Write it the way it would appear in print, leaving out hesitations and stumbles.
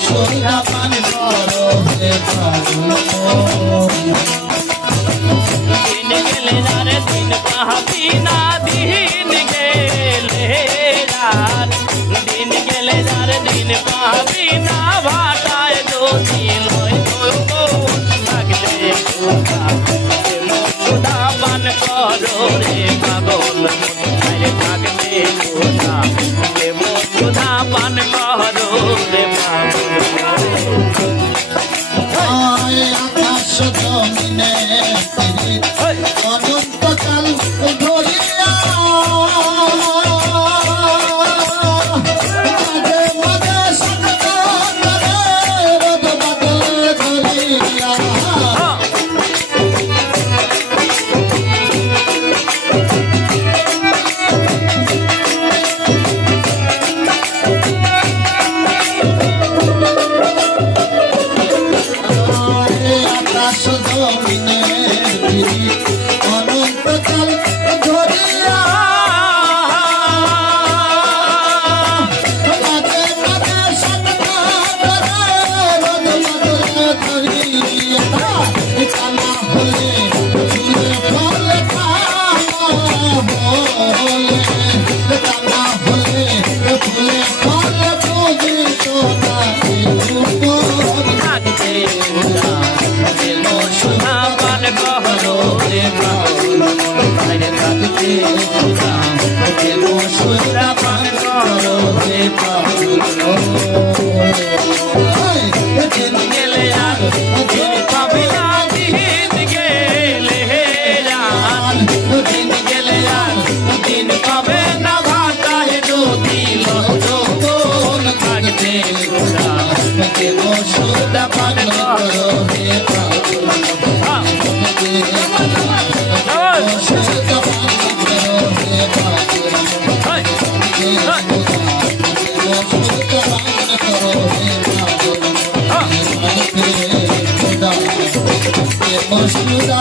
সোনা পান করো হে পাগল দিন গেলে যারে দিন পাহাবি না দিন গেলে যার দিন গেলে যারে দিন পাহাবি না ভাটায় যদি লয় থাকলে সুধা পান করো রে পাগল আরে থাকলে সুধা পান করো রে পাগল আকাশ জমিনে অনন্তকাল ধরিয়া মাঝে মাঝে সত্য রোদ বাদল ধরিয়া আকাশ জমিনে অনন্তকাল ধরিয়া মাঝে মাঝে সত্য রোদ বাদল ধরিয়া কানা হলে ফুলে ফল বলে কানা হলে ফুলে ফল পূজিত নাকি থাকতে সুধা পান করো রে পাগল আরে থাকতে সুধা পান করো রে পাগল দিন গেলে আর দিন পাবি না দিন গেলে আর দিন গেলে আর দিন পাবে না ভাটায় যদি লোন থাকতে সুদা পান করো হে পাগল সুদা পান করো হে পাগল সুদা পান করো হে পাগল সুদা